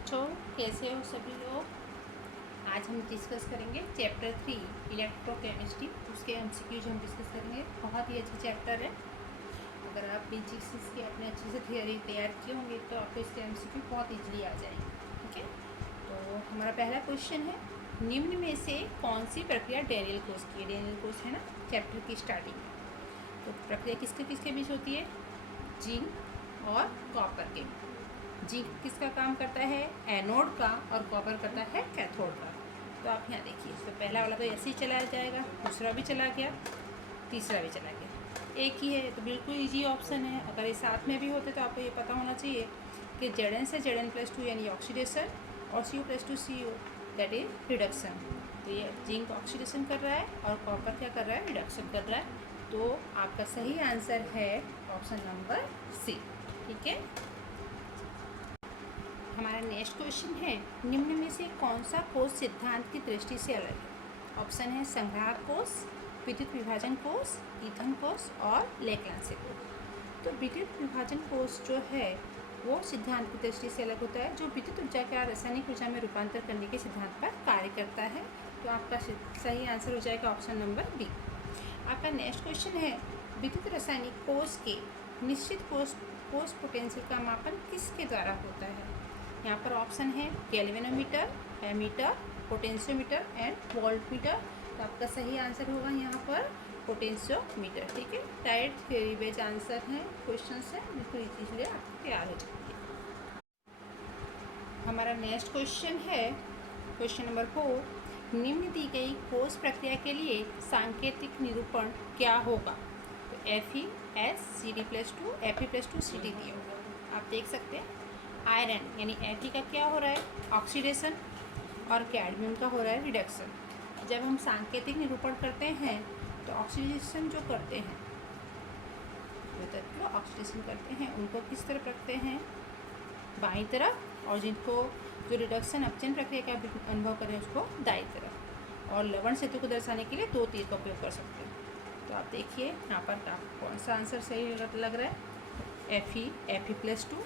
बच्चों, कैसे हो सभी लोग। आज हम डिस्कस करेंगे चैप्टर 3 इलेक्ट्रोकेमिस्ट्री। उसके एमसीक्यूज हम डिस्कस करेंगे। बहुत ही अच्छा चैप्टर है। अगर आप बेसिक्स इसके अपने अच्छे से थियरी तैयार किए होंगे तो आपको इसके एमसीक्यू बहुत ईजिली आ जाएगी। ठीक है, तो हमारा पहला क्वेश्चन है, निम्न में से कौन सी प्रक्रिया डेनियल कोर्स की है। डेनियल कोर्स है ना चैप्टर की स्टार्टिंग में। तो प्रक्रिया किसके किसके बीच होती है, जिंक और कॉपर के। जिंक किसका काम करता है, एनोड का, और कॉपर करता है कैथोड का। तो आप यहाँ देखिए, तो पहला वाला तो ऐसे ही चला जाएगा, दूसरा भी चला गया, तीसरा भी चला गया। एक ही है तो बिल्कुल इजी ऑप्शन है। अगर ये साथ में भी होते तो आपको ये पता होना चाहिए कि Zn से Zn+2 यानी ऑक्सीडेशन, और Cu+2 CO that is reduction. तो ये जिंक ऑक्सीडेशन कर रहा है और कॉपर क्या कर रहा है, रिडक्शन कर रहा है। तो आपका सही आंसर है ऑप्शन नंबर सी। ठीक है, हमारा नेक्स्ट क्वेश्चन है, निम्न में से कौन सा कोष सिद्धांत की दृष्टि से अलग है। ऑप्शन है संग्राहक कोष, विद्युत विभाजन कोष, ईंधन कोष और लेक्लांसी कोष। तो विद्युत विभाजन कोष जो है वो सिद्धांत की दृष्टि से अलग होता है, जो विद्युत ऊर्जा का रासायनिक ऊर्जा में रूपांतर करने के सिद्धांत पर कार्य करता है। तो आपका सही आंसर हो जाएगा ऑप्शन नंबर बी। आपका नेक्स्ट क्वेश्चन है, विद्युत रासायनिक कोष के निश्चित कोष पोटेंशियल का मापन किसके द्वारा होता है। यहाँ पर ऑप्शन है galvanometer, ammeter, potentiometer and voltmeter. तो आपका सही आंसर होगा यहाँ पर पोटेंशियोमीटर। ठीक है, डायरेक्ट थ्योरी बेस्ड आंसर हैं, क्वेश्चन है, बिल्कुल इजीली आप तैयार हो जाएंगे। हमारा नेक्स्ट क्वेश्चन है क्वेश्चन नंबर 4, निम्न दी गई कोष प्रक्रिया के लिए सांकेतिक निरूपण क्या होगा। तो FeS, CD+2, Fe+2, CD दिया होगा। आप देख सकते हैं आयरन यानी Fe का क्या हो रहा है, ऑक्सीडेशन, और कैडमियम का हो रहा है रिडक्शन। जब हम सांकेतिक निरूपण करते हैं तो ऑक्सीडेशन जो करते हैं, जो तत्व ऑक्सीडेशन करते हैं उनको किस तरफ रखते हैं, बाईं तरफ, और जिनको जो रिडक्शन अपचयन प्रक्रिया का अनुभव करें उसको दाईं तरफ। और लवण सेतु को दर्शाने के लिए 2 तीर का उपयोग कर सकते हैं। तो आप देखिए यहाँ पर कौन सा आंसर सही लग रहा है, Fe, Fe+2,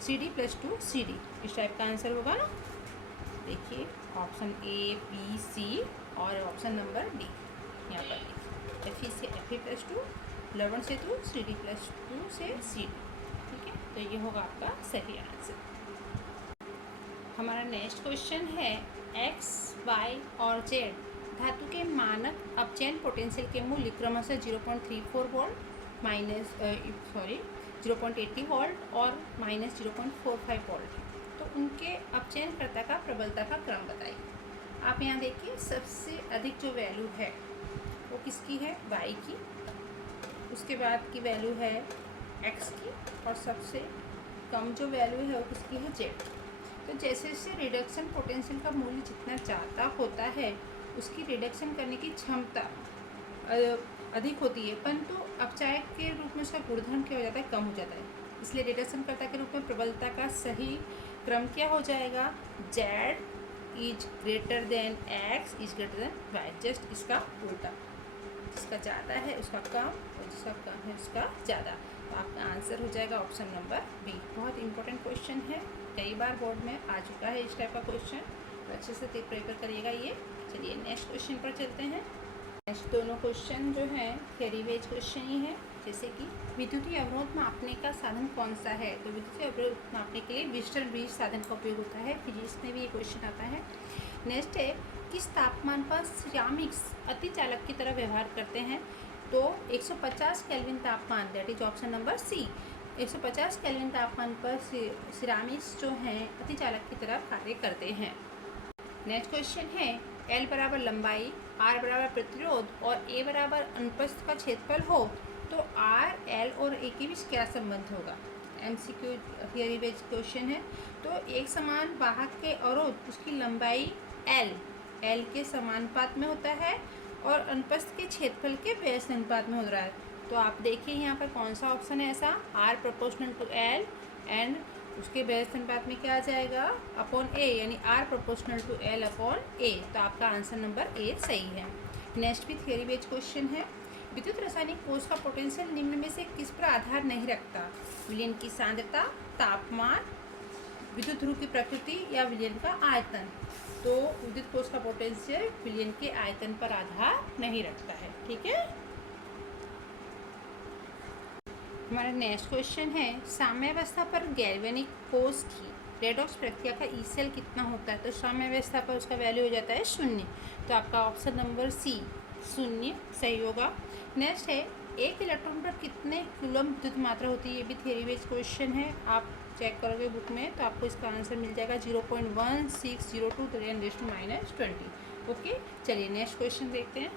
CD+2, CD, इस टाइप का आंसर होगा ना। देखिए ऑप्शन ए, बी, सी और ऑप्शन नंबर डी। यहाँ पर देखिए Fe से Fe+2, लवण सेतु CD+2 से CD। ठीक है, तो ये होगा आपका सही आंसर। हमारा नेक्स्ट क्वेश्चन है, X, Y और Z धातु के मानक अपचयन पोटेंशियल के मूल्य क्रमशः 0.34 वोल्ट, 0.80 वोल्ट और -0.45 वोल्ट है। तो उनके अपचयनकर्ता का प्रबलता का क्रम बताइए। आप यहाँ देखिए, सबसे अधिक जो वैल्यू है वो किसकी है, Y की, उसके बाद की वैल्यू है X की, और सबसे कम जो वैल्यू है वो किसकी है, Z। तो जैसे जैसे रिडक्शन पोटेंशियल का मूल्य जितना ज़्यादा होता है उसकी रिडक्शन करने की क्षमता अधिक होती है, परंतु अपचायक के रूप में उसका गुणधर्म क्या हो जाता है, कम हो जाता है। इसलिए रिडक्शनकर्ता के रूप में प्रबलता का सही क्रम क्या हो जाएगा, Z is greater than X is greater than Y, just इसका उल्टा। जिसका ज़्यादा है उसका कम, और जिसका कम है उसका ज़्यादा। तो आपका आंसर हो जाएगा ऑप्शन नंबर बी। बहुत इंपॉर्टेंट क्वेश्चन है, कई बार बोर्ड में आ चुका है इस टाइप का क्वेश्चन, तो अच्छे से प्रिपेयर करिएगा ये। चलिए नेक्स्ट क्वेश्चन पर चलते हैं। नेक्स्ट दोनों क्वेश्चन जो हैं थ्योरी बेस्ड क्वेश्चन ही है। जैसे कि विद्युतीय अवरोध मापने का साधन कौन सा है। तो विद्युतीय अवरोध मापने के लिए ब्रिस्टल ब्रिज साधन का उपयोग होता है, फिजिक्स में भी ये क्वेश्चन आता है। नेक्स्ट है, किस तापमान पर सिरामिक्स अतिचालक की तरह व्यवहार करते हैं। तो 150 केल्विन तापमान, that is option number C. 150 kelvin तापमान पर सिरामिक्स जो हैं अतिचालक की तरह कार्य करते हैं। नेक्स्ट क्वेश्चन है, L बराबर लंबाई, R बराबर प्रतिरोध और A बराबर अनुप्रस्थ का क्षेत्रफल हो तो R, L और A के बीच क्या संबंध होगा। MCQ थियरी बेस्ड क्वेश्चन है। तो एक समान वाहक के अवरोध उसकी लंबाई L के समानुपात में होता है और अनुप्रस्थ के क्षेत्रफल के व्यस्त अनुपात में हो रहा है। तो आप देखिए यहाँ पर कौन सा ऑप्शन है ऐसा, R proportional to L and उसके व्यस्त अनुपात में क्या आ जाएगा, अपॉन A, यानी R proportional to L upon A। तो आपका आंसर नंबर A सही है। नेक्स्ट भी थियरी बेस्ड क्वेश्चन है, विद्युत रासायनिक कोष का पोटेंशियल निम्न में से किस पर आधार नहीं रखता। विलयन की सांद्रता, तापमान, विद्युत ध्रुव की प्रकृति या विलयन का आयतन। तो विद्युत कोष का पोटेंशियल विलयन के आयतन पर आधार नहीं रखता है। ठीक है। हमारा नेक्स्ट क्वेश्चन है, साम्यावस्था पर गैल्वेनिक कोष की रेडॉक्स प्रक्रिया का ई सेल कितना होता है। तो साम्यावस्था पर उसका वैल्यू हो जाता है 0। तो आपका ऑप्शन नंबर सी 0 सही होगा। नेक्स्ट है, एक इलेक्ट्रॉन पर कितने कूलम विद्युत मात्रा होती है। ये भी थ्योरी बेस्ड क्वेश्चन है, आप चेक करोगे बुक में तो आपको इसका आंसर मिल जाएगा 0.1602 × 10⁻20। ओके, चलिए नेक्स्ट क्वेश्चन देखते हैं।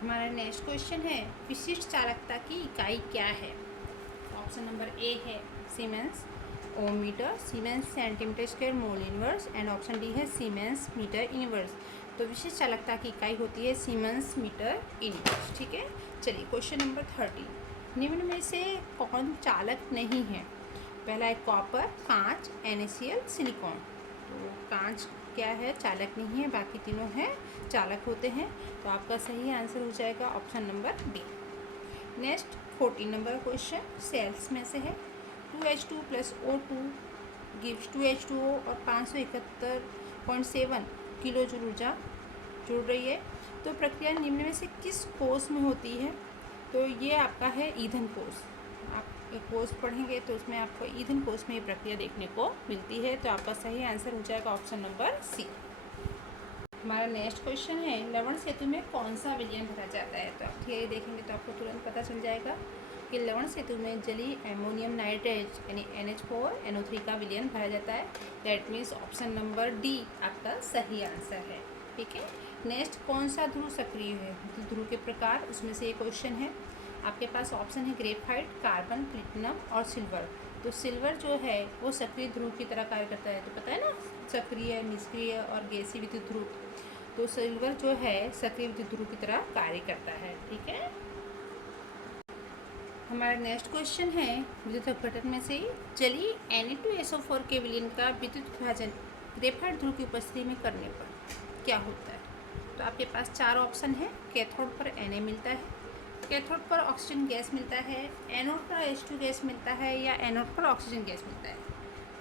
हमारा नेक्स्ट क्वेश्चन है, विशिष्ट चालकता की इकाई क्या है। ऑप्शन नंबर ए है siemens ohm metre, siemens centimetre square mole inverse, and option D है सीमेंस मीटर इनवर्स। तो विशिष्ट चालकता की इकाई होती है सीमेंस मीटर इनवर्स। ठीक है। चलिए क्वेश्चन नंबर 30, निम्न में से कौन चालक नहीं है। पहला है कॉपर, कांच, NaCl, सिलिकॉन। तो कांच क्या है, चालक नहीं है, बाकी तीनों हैं चालक होते हैं। तो आपका सही आंसर हो जाएगा option number B. Next 14 number question cells में से है, 2H2 + O2 गिव्स 2H2O और 571.7 किलो जूल ऊर्जा जुड़ रही है। तो प्रक्रिया निम्न में से किस कोष में होती है। तो ये आपका है ईंधन कोष। आप एक कोष पढ़ेंगे तो उसमें आपको ईंधन कोष में ये प्रक्रिया देखने को मिलती है। तो आपका सही आंसर हो जाएगा ऑप्शन नंबर सी। हमारा नेक्स्ट क्वेश्चन है, लवण सेतु में कौन सा विलयन भरा जाता है। तो आप थियरी देखेंगे तो आपको तुरंत पता चल जाएगा कि लवण सेतु में जलीय एमोनियम नाइट्रेट यानी NH4NO3 का विलयन भरा जाता है। That means option number D आपका सही आंसर है। ठीक है। नेक्स्ट, कौन सा ध्रुव सक्रिय है। ध्रुव के प्रकार उसमें से ये क्वेश्चन है। आपके पास ऑप्शन है ग्रेफाइट, कार्बन, प्लेटिनम और सिल्वर। तो सिल्वर जो है वो सक्रिय ध्रुव की तरह कार्य करता है। तो पता है ना, सक्रिय, निष्क्रिय और गैसीय विद्युत ध्रुव। तो सिल्वर जो है सक्रिय विद्युत ध्रुव की तरह कार्य करता है। ठीक है। हमारा नेक्स्ट क्वेश्चन है, विद्युत अपघटन में से जलीय Na2SO4 के विलयन का विद्युत विभाजन ग्रेफाइट ध्रुव की उपस्थिति में करने पर क्या होता है। तो आपके पास 4 ऑप्शन है। कैथोड पर Na मिलता है, कैथोड पर ऑक्सीजन गैस मिलता है, एनोड पर H2 गैस मिलता है, या एनोड पर ऑक्सीजन गैस मिलता है।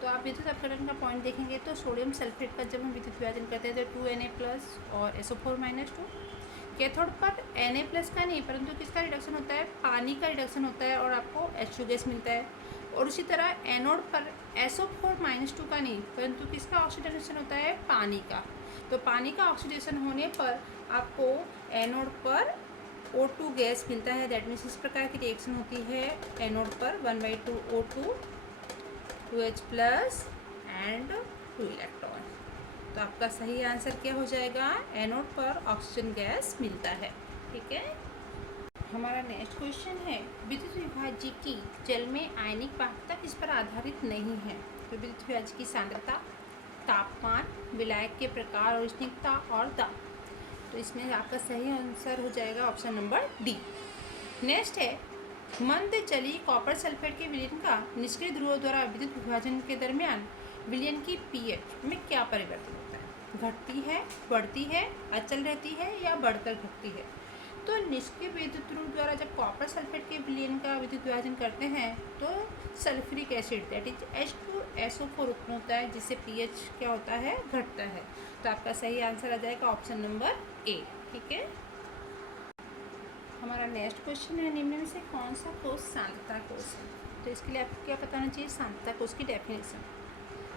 तो आप विद्युत अपघटन का पॉइंट देखेंगे तो सोडियम सल्फेट का जब हम विद्युत विभाजन करते हैं तो 2Na+ और SO4-2। कैथोड पर Na+ का नहीं परंतु किसका रिडक्शन होता है, पानी का रिडक्शन होता है और आपको H2 गैस मिलता है। और उसी तरह एनोड पर SO4-2 का नहीं परंतु किसका ऑक्सीडेशन होता है, पानी का। तो पानी का ऑक्सीडेशन होने पर आपको एनोड पर O2 गैस मिलता है। दैट मीन्स इस प्रकार की रिएक्शन होती है एनोड पर 1/2 O2, 2H+ एंड 2 इलेक्ट्रॉन। तो आपका सही आंसर क्या हो जाएगा, एनोड पर ऑक्सीजन गैस मिलता है। ठीक है। हमारा नेक्स्ट क्वेश्चन है, विद्युत विभाज्य की जल में आयनिक वाहकता किस पर आधारित नहीं है। तो विद्युत विभाज्य की सांद्रता, तापमान, विलायक के प्रकार और स्निग्धता और दाब। तो इसमें आपका सही आंसर हो जाएगा ऑप्शन नंबर डी। नेक्स्ट है, मंद जलीय कॉपर सल्फेट के विलयन का निष्क्रिय ध्रुवों द्वारा विद्युत विभाजन के दरमियान विलयन की pH में क्या परिवर्तन होता है। घटती है, बढ़ती है, अचल रहती है या बढ़कर घटती है। तो निष्क्रिय विद्युत ध्रुव द्वारा जब कॉपर सल्फेट के विलयन का विद्युत विभाजन करते हैं तो sulphuric acid that is H2SO4 उत्पन्न होता है, जिससे pH क्या होता है, घटता है। तो आपका सही आंसर आ जाएगा ऑप्शन नंबर ए। ठीक है। हमारा नेक्स्ट क्वेश्चन है, निम्न में से कौन सा कोष सांद्रता कोष है। तो इसके लिए आपको क्या पता होना चाहिए, सांद्रता कोष की डेफिनेशन।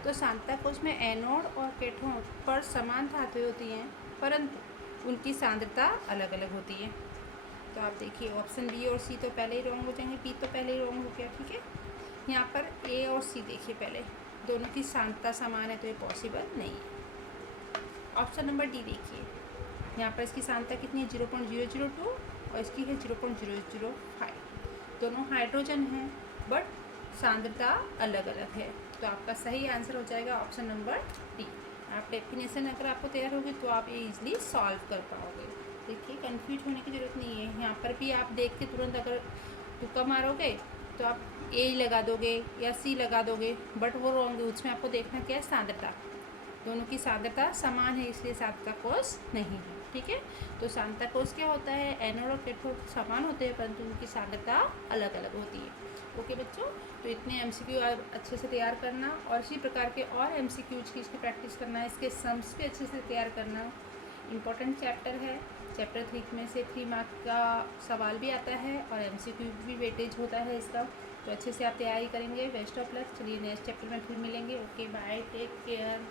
तो सांद्रता कोष में एनोड और कैथोड पर समान धातुएं होती हैं परंतु उनकी सांद्रता अलग अलग होती है। तो आप देखिए ऑप्शन बी और सी तो पहले ही रॉन्ग हो जाएंगे, बी तो पहले ही रॉन्ग हो गया। ठीक है। यहाँ पर ए और सी देखिए, पहले दोनों की सांद्रता समान है तो ये पॉसिबल नहीं है। ऑप्शन नंबर डी देखिए, यहाँ पर इसकी सांद्रता कितनी है, 0.002 और इसकी है 0.005। दोनों हाइड्रोजन हैं बट सांद्रता अलग अलग है। तो आपका सही आंसर हो जाएगा ऑप्शन नंबर डी। आप डेफिनेशन अगर आपको तैयार होगी तो आप ये इजीली सॉल्व कर पाओगे। देखिए कंफ्यूज होने की ज़रूरत नहीं है। यहाँ पर भी आप देख के तुरंत अगर तुक्का मारोगे तो आप ए लगा दोगे या सी लगा दोगे, बट वो रॉन्ग है। उसमें आपको देखना क्या है, सांद्रता। दोनों की सांद्रता समान है इसलिए सांद्रता कोष नहीं है। ठीक है। तो सांता क्रूज क्या होता है, एनोड और कैथोड समान होते हैं परंतु उनकी सांद्रता अलग अलग होती है। ओके बच्चों, तो इतने एमसीक्यू अच्छे से तैयार करना और इसी प्रकार के और एमसीक्यूज की इसकी प्रैक्टिस करना, इसके सम्स भी अच्छे से तैयार करना। इम्पोर्टेंट चैप्टर है, चैप्टर 3 में से 3 मार्क का सवाल भी आता है और एमसीक्यू भी वेटेज होता है इसका। तो अच्छे से आप तैयारी करेंगे। Best of luck. चलिए नेक्स्ट चैप्टर में फिर मिलेंगे। Okay bye, take care.